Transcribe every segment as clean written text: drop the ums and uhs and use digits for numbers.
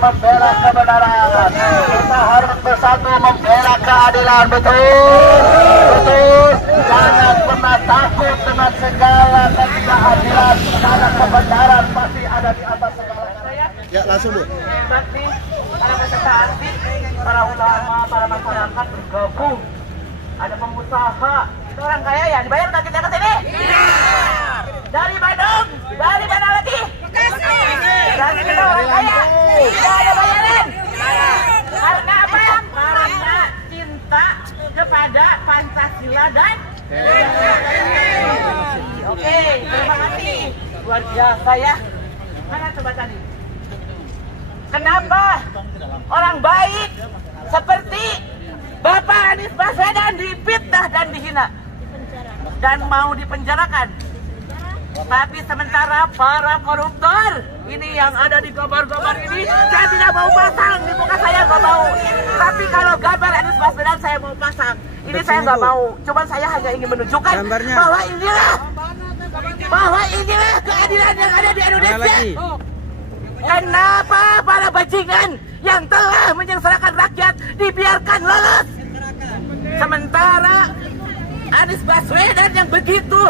membela kebenaran. Kita harus bersatu membela keadilan. Betul. Jangan pernah takut dengan segala ketidakadilan, karena kebenaran pasti ada di atas segalanya. Ya, langsung Bu. Hebat nih, para peserta aktif, para ulama, para masyarakat bergabung. Ada pengusaha, itu orang kaya ya, dibayar nggak kita ke sini? Dari Bandung, dari mana lagi? Dan kita orang kaya, tidak ada bayaran. Karena apa? Karena cinta kepada Pancasila dan Oke, terima kasih. Luar biasa ya. Mana coba tadi? Kenapa orang baik seperti Bapak Anies Baswedan difitnah dan dihina dan mau dipenjarakan? Tapi sementara para koruptor ini yang ada di gambar-gambar ini, saya tidak mau pasang di muka saya, nggak mau. Tapi kalau gambar Anies Baswedan saya mau pasang. Ini saya nggak mau. Cuman saya hanya ingin menunjukkan bahwa inilah keadilan yang ada di Indonesia. Kenapa para bajingan yang telah menyengsarakan rakyat dibiarkan lolos? Sementara Anies Baswedan yang begitu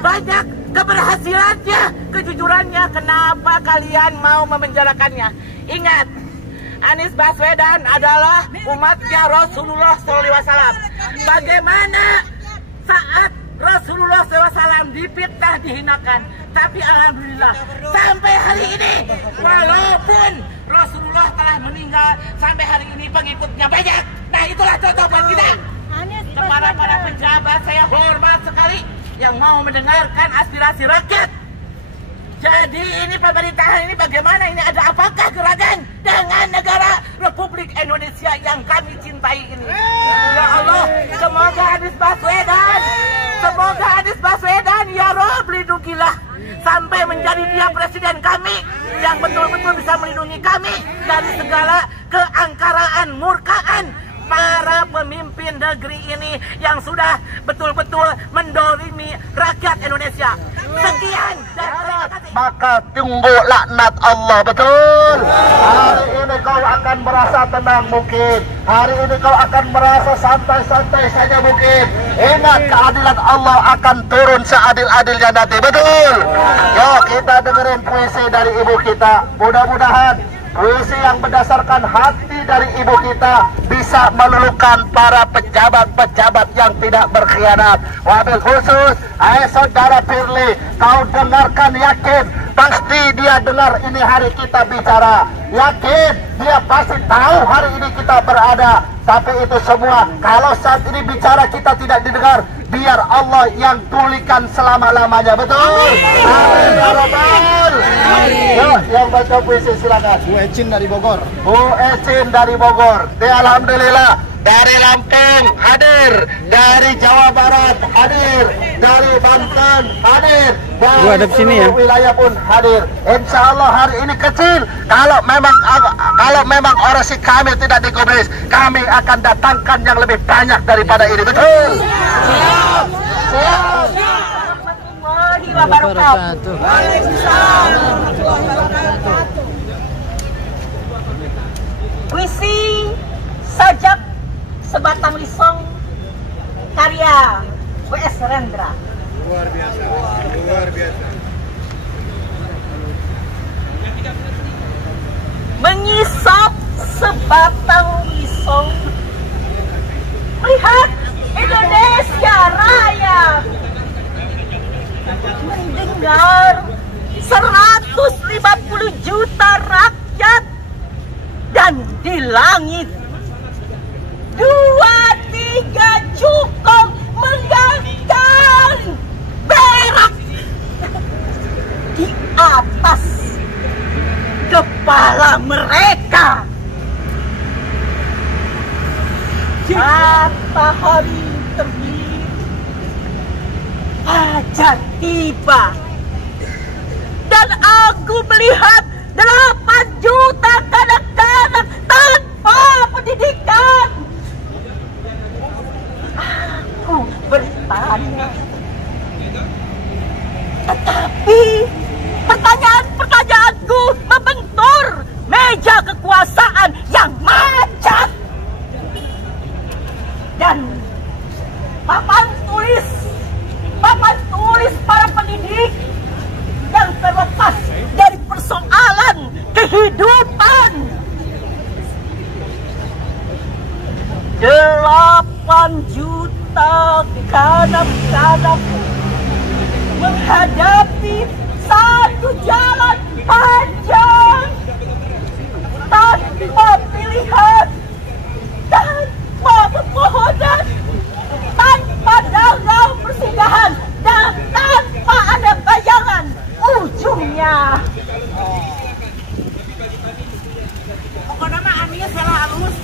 banyak keberhasilannya, kejujurannya, kenapa kalian mau memenjarakannya? Ingat, Anies Baswedan adalah umatnya Rasulullah SAW. Bagaimana saat Rasulullah SAW difitnah, dihinakan, tapi alhamdulillah sampai hari ini, walaupun Rasulullah telah meninggal, sampai hari ini pengikutnya banyak. Nah, itulah contoh buat kita. Kepada para pejabat saya hormat sekali yang mau mendengarkan aspirasi rakyat. Jadi ini pemerintahan ini bagaimana? Ini ada apakah gerangan dengan negara Republik Indonesia yang kami cintai ini? Ya Allah, semoga Anies Baswedan ya Rob, lindungilah sampai menjadi dia presiden kami yang betul-betul bisa melindungi kami dari segala keangkaraan, murkaan para pemimpin negeri ini yang sudah betul-betul mendolimi rakyat Indonesia. Sekian dan terima kasih. Maka tunggu laknat Allah, betul. Hari ini kau akan merasa tenang mungkin. Hari ini kau akan merasa santai-santai saja mungkin. Ingat, keadilan Allah akan turun seadil-adilnya nanti, betul. Yuk kita dengerin puisi dari ibu kita. Mudah-mudahan puisi yang berdasarkan hati dari ibu kita bisa meluluhkan para pejabat-pejabat yang tidak berkhianat. Wabil khusus, saudara Firly, kau dengarkan, yakin pasti dia dengar ini hari kita bicara. Yakin dia pasti tahu hari ini kita berada. Tapi itu semua, kalau saat ini bicara kita tidak didengar, biar Allah yang tulikan selama-lamanya, betul? Amin. Yuk, yang baca puisi silakan. Bu Ecin dari Bogor. Bu Ecin dari Bogor. Alhamdulillah. Dari Lampung hadir, dari Jawa Barat hadir, dari Banten hadir, dari seluruh wilayah pun hadir. Insya Allah hari ini kecil. Kalau memang orasi kami tidak digubris, kami akan datangkan yang lebih banyak daripada ini. Betul? Siap. Warahmatullahi wabarakatuh. Waalaikumsalam warahmatullahi wabarakatuh. Puisi Sajak Sebatang Lisong karya W.S. Rendra. Luar biasa. Luar biasa. Mengisap sebatang lisong, melihat Indonesia Raya, mendengar 150 juta rakyat, dan di langit 2-3 cukong mengganggang berak di atas kepala mereka. Matahari terbit, fajar tiba, dan aku melihat 8 juta kanak-kanak tanpa pendidikan. Aku bertanya, tetapi pertanyaan-pertanyaanku membentur meja Pokoknya mah Anies salah halus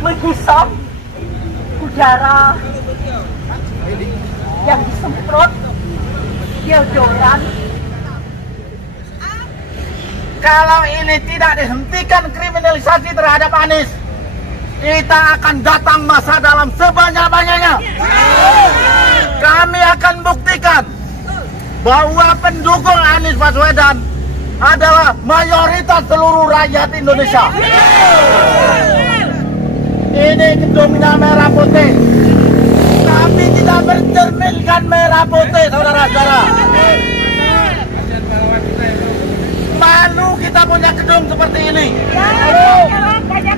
menghisap udara yang disemprot deodoran. Kalau ini tidak dihentikan kriminalisasi terhadap Anies, kita akan datang masa dalam sebanyak-banyaknya. Kami akan buktikan bahwa pendukung Anies Baswedan adalah mayoritas seluruh rakyat Indonesia. Ini gedungnya merah putih, tapi tidak bercerminkan merah putih, saudara-saudara. Malu kita punya gedung seperti ini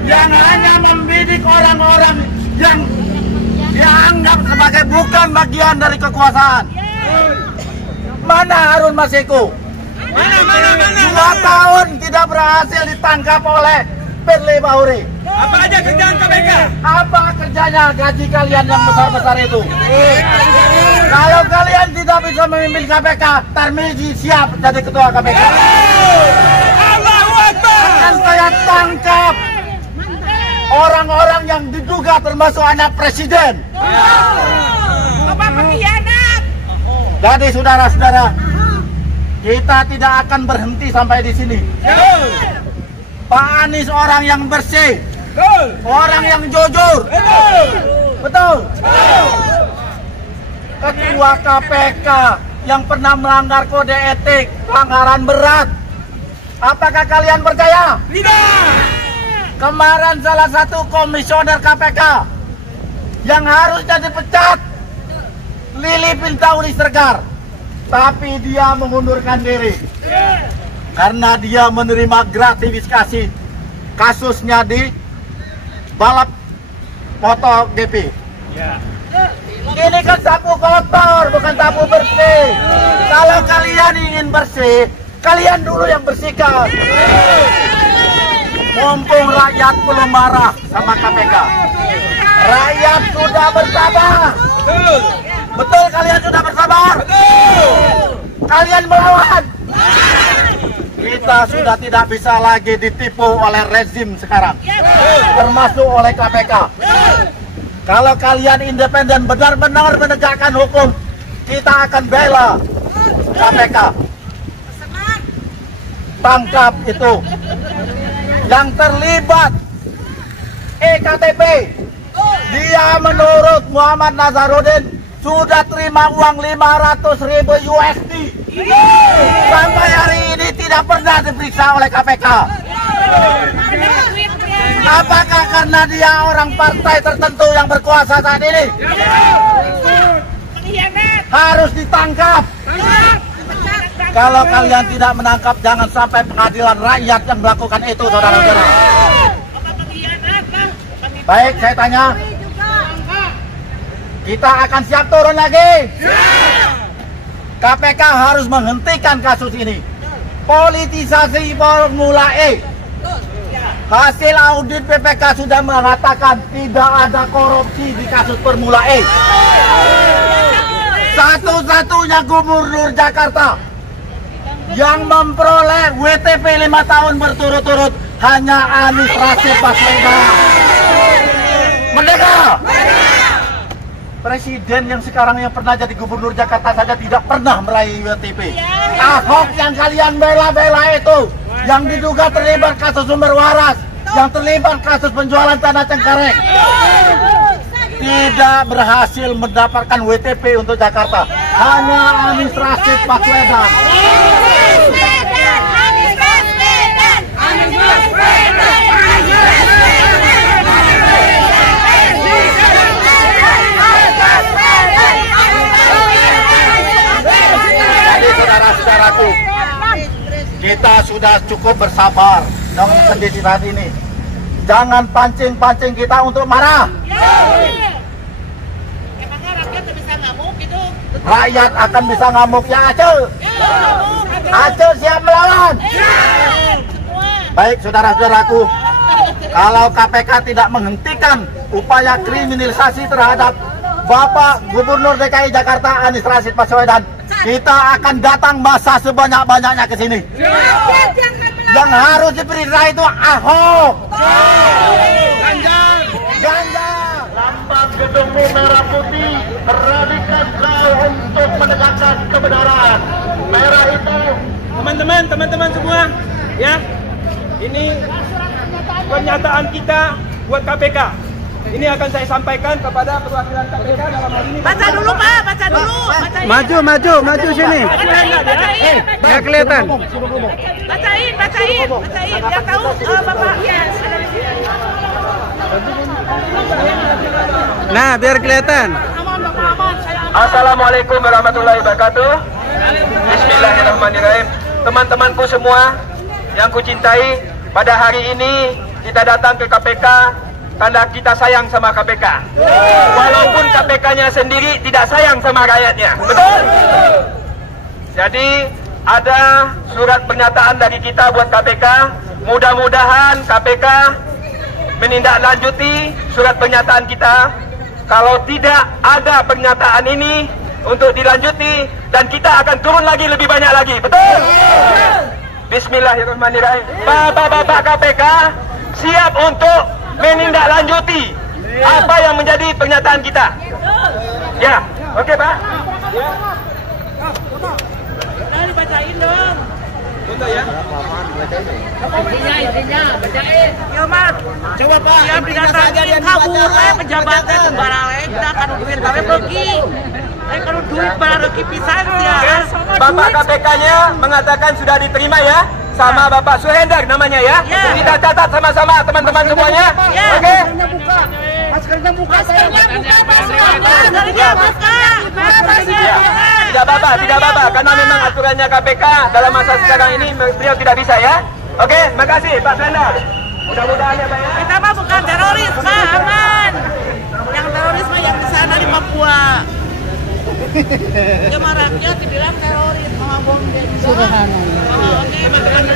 yang hanya membidik orang-orang yang dianggap sebagai bukan bagian dari kekuasaan. Mana Harun Masiku? 2 tahun tidak berhasil ditangkap oleh Firly Bahuri. Apa aja kerjaan KPK? Apa kerjanya gaji kalian yang besar-besar itu? Kalau kalian tidak bisa memimpin KPK, Tarmizi siap jadi ketua KPK. Allahu Akbar. Akan saya tangkap orang-orang yang diduga termasuk anak presiden. Apa pengkhianat? Jadi saudara-saudara, kita tidak akan berhenti sampai di sini. Pak Anies orang yang bersih, orang yang jujur. Betul. Ketua KPK yang pernah melanggar kode etik, pelanggaran berat. Apakah kalian percaya? Tidak. Kemarin salah satu komisioner KPK yang harusnya dipecat, Lili Pintauli Siregar, tapi dia mengundurkan diri karena dia menerima gratifikasi kasusnya di balap MotoGP. Ini kan sapu kotor, bukan sapu bersih. Kalau kalian ingin bersih, kalian dulu yang bersihkan. Mumpung rakyat belum marah sama KPK, rakyat sudah bersabar. Betul, kalian sudah bersabar. Kalian melawan. Kita sudah tidak bisa lagi ditipu oleh rezim sekarang, termasuk oleh KPK. Kalau kalian independen benar-benar menegakkan hukum, kita akan bela KPK. Tangkap itu yang terlibat EKTP. Dia menurut Muhammad Nazarudin sudah terima uang 500.000 USD. Sampai hari ini tidak pernah diperiksa oleh KPK. Apakah karena dia orang partai tertentu yang berkuasa saat ini? Harus ditangkap. Kalau kalian tidak menangkap, jangan sampai pengadilan rakyat yang melakukan itu, saudara-saudara. Baik, saya tanya, kita akan siap turun lagi. KPK harus menghentikan kasus ini. Politisasi Formula E. Hasil audit BPK sudah mengatakan tidak ada korupsi di kasus Formula E. Satu-satunya gubernur Jakarta yang memperoleh WTP 5 tahun berturut-turut hanya Anies Rashid Baswedan. Merdeka! Presiden yang sekarang yang pernah jadi gubernur Jakarta saja tidak pernah meraih WTP. Ahok yang kalian bela-bela itu, yang diduga terlibat kasus sumber waras, yang terlibat kasus penjualan tanah Cengkareng, tidak berhasil mendapatkan WTP untuk Jakarta. Hanya Anies Rashid Baswedan. Jadi saudara-saudaraku, kita sudah cukup bersabar dengan kondisi saat ini. Jangan pancing-pancing kita untuk marah. Rakyat akan bisa ngamuk ya Aceh. Aceh siap melawan. Baik saudara-saudaraku, kalau KPK tidak menghentikan upaya kriminalisasi terhadap Bapak Gubernur DKI Jakarta Anies Rashid Baswedan, Kita akan datang masa sebanyak-banyaknya ke sini. Yang harus diberi raih itu Ahok. Ganjar. Lambang gedungmu merah putih, beranikan kau untuk menegakkan kebenaran. Merah itu. Teman-teman semua, ya. Ini pernyataan kita buat KPK. Ini akan saya sampaikan kepada perwakilan KPK dalam hal ini. Baca dulu Pak, baca dulu. Maju sini. Bacain. Nggak kelihatan. Bacain. Biar tahu Bapak. Nah, biar kelihatan. Assalamualaikum warahmatullahi wabarakatuh. Bismillahirrahmanirrahim. Teman-temanku semua yang kucintai, pada hari ini kita datang ke KPK karena kita sayang sama KPK. Walaupun KPK-nya sendiri tidak sayang sama rakyatnya. Betul? Jadi ada surat pernyataan dari kita buat KPK. Mudah-mudahan KPK menindaklanjuti surat pernyataan kita. Kalau tidak ada pernyataan ini untuk dilanjuti, dan kita akan turun lagi lebih banyak lagi. Betul? Bismillahirrahmanirrahim. Bapak-bapak KPK siap untuk menindaklanjuti apa yang menjadi pernyataan kita. Ya, oke Pak. Ya. Dibacain dong. Foto ya. Intinya, bacain. Ya Mas. Coba Pak. Siap didatangin kabur pejabatnya sembarang kita kan duit tapi pergi. Kalau duit barang pisan ya. Bapak KPK-nya mengatakan sudah diterima ya, sama Bapak Suhendar namanya ya. Kita catat sama-sama teman-teman semuanya. Oke. Maskernya buka Pak. Tidak apa-apa, karena memang aturannya KPK dalam masa sekarang ini beliau tidak bisa ya. Oke, makasih Pak Suhendar. Mudah-mudahan ya Pak ya. Kita mah bukan teroris, Pak, aman. Yang teroris mah yang di sana di Papua. Cuma rakyat dibilang teroris, mau bom. Oke, bagaimana?